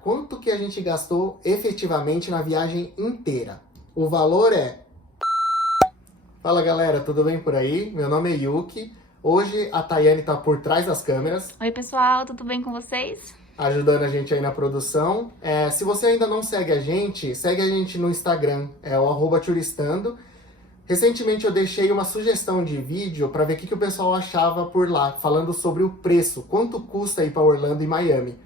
Quanto que a gente gastou efetivamente na viagem inteira? O valor é... Fala galera, tudo bem por aí? Meu nome é Yuki. Hoje a Tayane tá por trás das câmeras. Oi pessoal, tudo bem com vocês? Ajudando a gente aí na produção. Se você ainda não segue a gente, segue a gente no Instagram, é o @turistando. Recentemente eu deixei uma sugestão de vídeo para ver o que o pessoal achava por lá, falando sobre o preço, quanto custa ir para Orlando e Miami.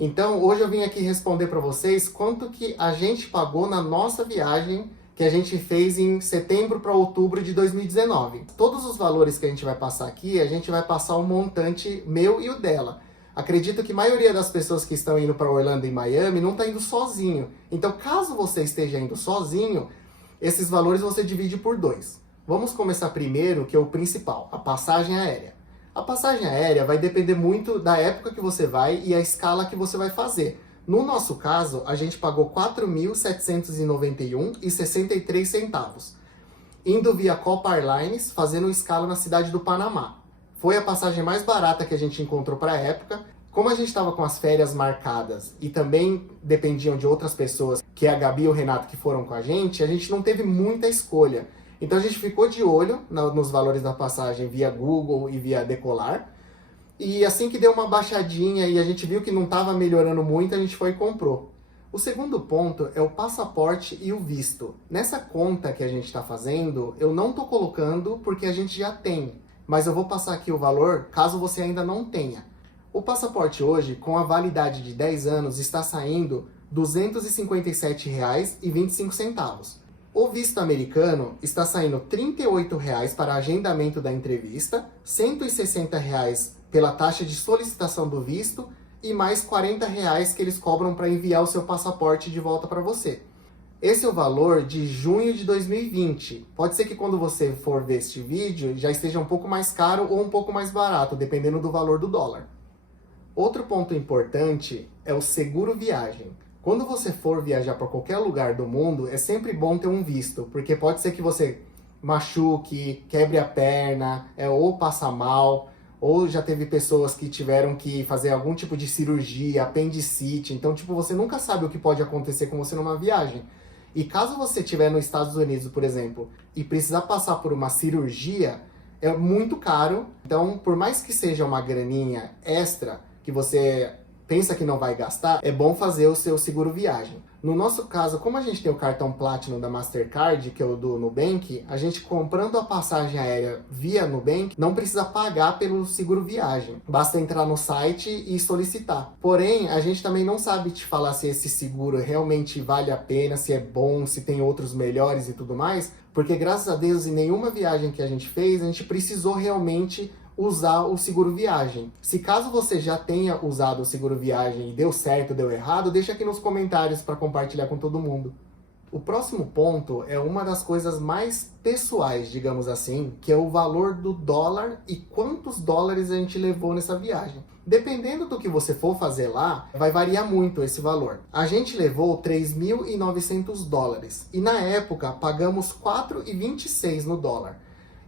Então hoje eu vim aqui responder para vocês quanto que a gente pagou na nossa viagem que a gente fez em setembro para outubro de 2019. Todos os valores que a gente vai passar aqui, a gente vai passar um montante meu e o dela. Acredito que a maioria das pessoas que estão indo para Orlando e Miami não está indo sozinho. Então, caso você esteja indo sozinho, esses valores você divide por 2. Vamos começar primeiro, que é o principal, a passagem aérea. A passagem aérea vai depender muito da época que você vai e a escala que você vai fazer. No nosso caso, a gente pagou R$ 4.791,63, indo via Copa Airlines, fazendo escala na cidade do Panamá. Foi a passagem mais barata que a gente encontrou para a época. Como a gente estava com as férias marcadas e também dependiam de outras pessoas, que é a Gabi e o Renato que foram com a gente não teve muita escolha. Então a gente ficou de olho nos valores da passagem via Google e via Decolar. E assim que deu uma baixadinha e a gente viu que não estava melhorando muito, a gente foi e comprou. O segundo ponto é o passaporte e o visto. Nessa conta que a gente está fazendo, eu não estou colocando porque a gente já tem. Mas eu vou passar aqui o valor caso você ainda não tenha. O passaporte hoje, com a validade de 10 anos, está saindo R$ 257,25. O visto americano está saindo R$ 38,00 para agendamento da entrevista, R$ 160,00 pela taxa de solicitação do visto e mais R$ 40,00 que eles cobram para enviar o seu passaporte de volta para você. Esse é o valor de junho de 2020. Pode ser que quando você for ver este vídeo já esteja um pouco mais caro ou um pouco mais barato, dependendo do valor do dólar. Outro ponto importante é o seguro viagem. Quando você for viajar para qualquer lugar do mundo, é sempre bom ter um visto, porque pode ser que você machuque, quebre a perna, ou passa mal, ou já teve pessoas que tiveram que fazer algum tipo de cirurgia, apendicite. Então, você nunca sabe o que pode acontecer com você numa viagem. E caso você estiver nos Estados Unidos, por exemplo, e precisar passar por uma cirurgia, é muito caro. Então, por mais que seja uma graninha extra, que você pensa que não vai gastar, é bom fazer o seu seguro viagem. No nosso caso, como a gente tem o cartão Platinum da Mastercard, que é o do Nubank, a gente comprando a passagem aérea via Nubank, não precisa pagar pelo seguro viagem. Basta entrar no site e solicitar. Porém, a gente também não sabe te falar se esse seguro realmente vale a pena, se é bom, se tem outros melhores e tudo mais, porque graças a Deus em nenhuma viagem que a gente fez, a gente precisou realmente usar o seguro viagem. Se caso você já tenha usado o seguro viagem e deu certo, deu errado, deixa aqui nos comentários para compartilhar com todo mundo. O próximo ponto é uma das coisas mais pessoais, digamos assim, que é o valor do dólar e quantos dólares a gente levou nessa viagem. Dependendo do que você for fazer lá, vai variar muito esse valor. A gente levou 3.900 dólares e na época pagamos 4,26 no dólar.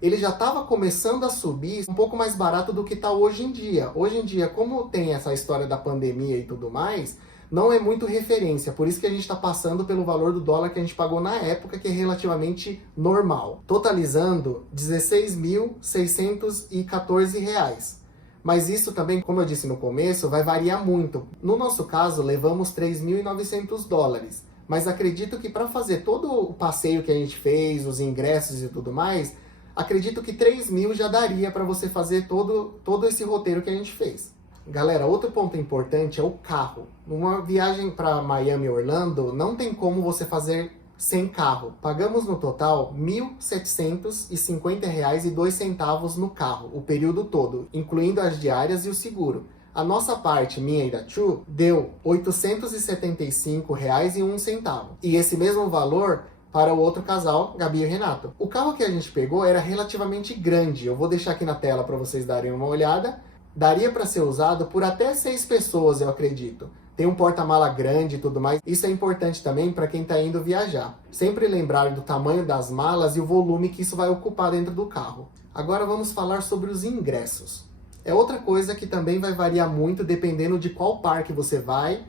Ele já estava começando a subir um pouco mais barato do que está hoje em dia. Hoje em dia, como tem essa história da pandemia e tudo mais, não é muito referência. Por isso que a gente está passando pelo valor do dólar que a gente pagou na época, que é relativamente normal. Totalizando R$ 16.614. Mas isso também, como eu disse no começo, vai variar muito. No nosso caso, levamos 3.900 dólares. Mas acredito que para fazer todo o passeio que a gente fez, os ingressos e tudo mais, acredito que 3.000 já daria para você fazer todo esse roteiro que a gente fez. Galera, outro ponto importante é o carro. Numa viagem para Miami e Orlando, não tem como você fazer sem carro. Pagamos no total R$ 1.750,02 no carro, o período todo, incluindo as diárias e o seguro. A nossa parte, minha e da Chu, deu R$ 875,01. E esse mesmo valor para o outro casal, Gabi e Renato. O carro que a gente pegou era relativamente grande. Eu vou deixar aqui na tela para vocês darem uma olhada. Daria para ser usado por até 6 pessoas, eu acredito. Tem um porta-mala grande e tudo mais. Isso é importante também para quem está indo viajar. Sempre lembrar do tamanho das malas e o volume que isso vai ocupar dentro do carro. Agora vamos falar sobre os ingressos. É outra coisa que também vai variar muito dependendo de qual parque você vai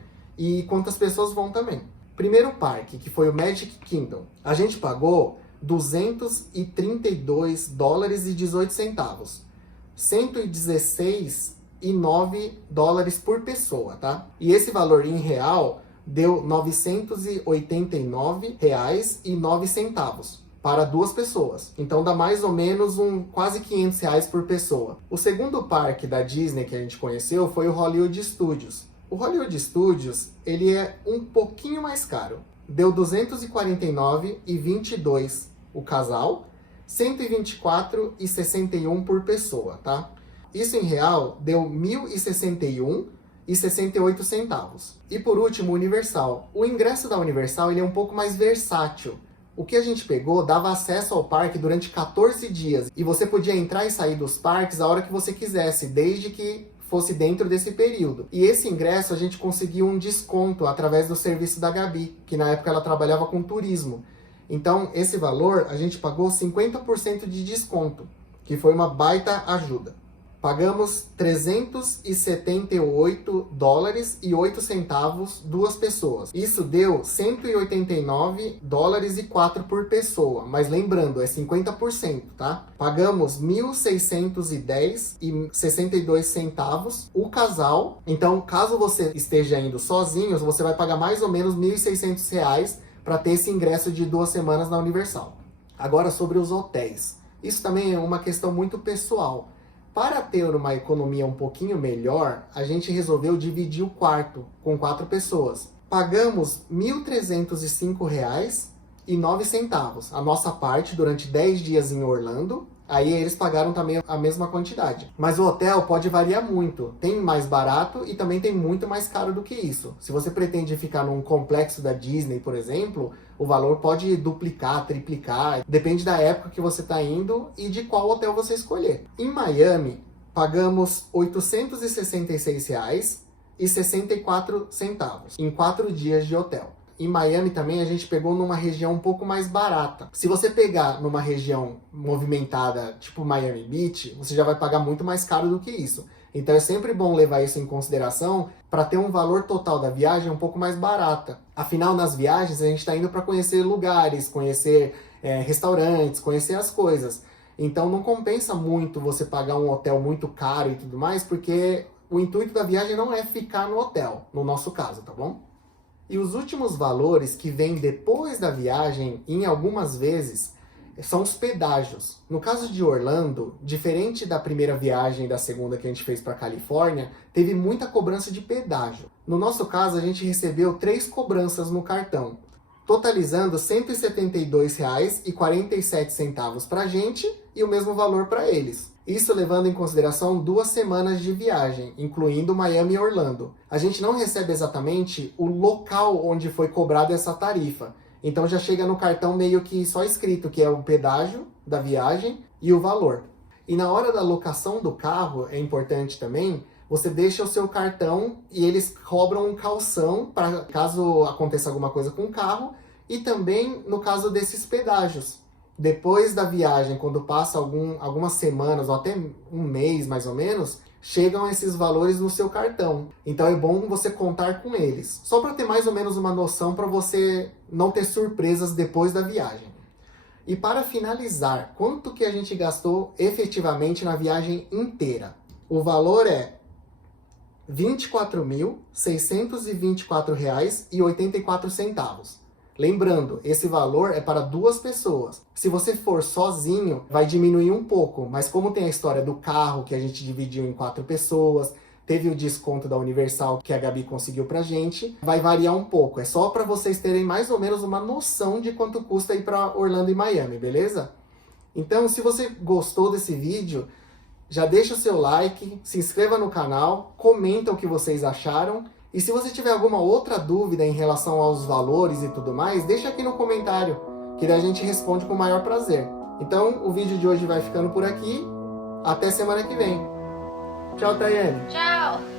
e quantas pessoas vão também. Primeiro parque, que foi o Magic Kingdom, a gente pagou 232 dólares e 18 centavos. 116,9 dólares por pessoa, tá? E esse valor em real deu R$ 989,09 para 2 pessoas. Então dá mais ou menos quase R$ 500 por pessoa. O segundo parque da Disney que a gente conheceu foi o Hollywood Studios. O Hollywood Studios, ele é um pouquinho mais caro. Deu R$ 249,22 o casal, R$ 124,61 por pessoa, tá? Isso em real deu R$ 1.061,68 centavos. E por último, o Universal. O ingresso da Universal ele é um pouco mais versátil. O que a gente pegou dava acesso ao parque durante 14 dias. E você podia entrar e sair dos parques a hora que você quisesse, desde que fosse dentro desse período. E esse ingresso a gente conseguiu um desconto através do serviço da Gabi, que na época ela trabalhava com turismo. Então, esse valor a gente pagou 50% de desconto, que foi uma baita ajuda. Pagamos 378 dólares e 8 centavos 2 pessoas. Isso deu 189 dólares e 4 por pessoa. Mas lembrando, é 50%, tá? Pagamos 1.610,62 centavos o casal. Então, caso você esteja indo sozinho, você vai pagar mais ou menos R$ 1.600 para ter esse ingresso de 2 semanas na Universal. Agora, sobre os hotéis. Isso também é uma questão muito pessoal. Para ter uma economia um pouquinho melhor, a gente resolveu dividir o quarto com 4 pessoas. Pagamos R$ 1.305,09, a nossa parte durante 10 dias em Orlando. Aí eles pagaram também a mesma quantidade. Mas o hotel pode variar muito. Tem mais barato e também tem muito mais caro do que isso. Se você pretende ficar num complexo da Disney, por exemplo, o valor pode duplicar, triplicar. Depende da época que você está indo e de qual hotel você escolher. Em Miami, pagamos R$ 866,64 em 4 dias de hotel. Em Miami também a gente pegou numa região um pouco mais barata. Se você pegar numa região movimentada, tipo Miami Beach, você já vai pagar muito mais caro do que isso. Então é sempre bom levar isso em consideração para ter um valor total da viagem um pouco mais barata. Afinal, nas viagens a gente está indo para conhecer lugares, conhecer restaurantes, conhecer as coisas. Então não compensa muito você pagar um hotel muito caro e tudo mais, porque o intuito da viagem não é ficar no hotel, no nosso caso, tá bom? E os últimos valores que vêm depois da viagem, em algumas vezes, são os pedágios. No caso de Orlando, diferente da primeira viagem e da segunda que a gente fez para Califórnia, teve muita cobrança de pedágio. No nosso caso, a gente recebeu 3 cobranças no cartão, totalizando R$ 172,47 para a gente e o mesmo valor para eles. Isso levando em consideração 2 semanas de viagem, incluindo Miami e Orlando. A gente não recebe exatamente o local onde foi cobrada essa tarifa. Então já chega no cartão meio que só escrito que é o pedágio da viagem e o valor. E na hora da locação do carro, é importante também, você deixa o seu cartão e eles cobram um calção para caso aconteça alguma coisa com o carro e também no caso desses pedágios. Depois da viagem, quando passa algumas semanas ou até um mês mais ou menos, chegam esses valores no seu cartão. Então é bom você contar com eles. Só para ter mais ou menos uma noção para você não ter surpresas depois da viagem. E para finalizar, quanto que a gente gastou efetivamente na viagem inteira? O valor é R$ 24.624,84. Lembrando, esse valor é para 2 pessoas. Se você for sozinho, vai diminuir um pouco. Mas como tem a história do carro, que a gente dividiu em 4 pessoas, teve o desconto da Universal que a Gabi conseguiu pra gente, vai variar um pouco. É só para vocês terem mais ou menos uma noção de quanto custa ir para Orlando e Miami, beleza? Então, se você gostou desse vídeo, já deixa o seu like, se inscreva no canal, comenta o que vocês acharam. E se você tiver alguma outra dúvida em relação aos valores e tudo mais, deixa aqui no comentário, que daí a gente responde com o maior prazer. Então, o vídeo de hoje vai ficando por aqui. Até semana que vem. Tchau, Tayane. Tchau!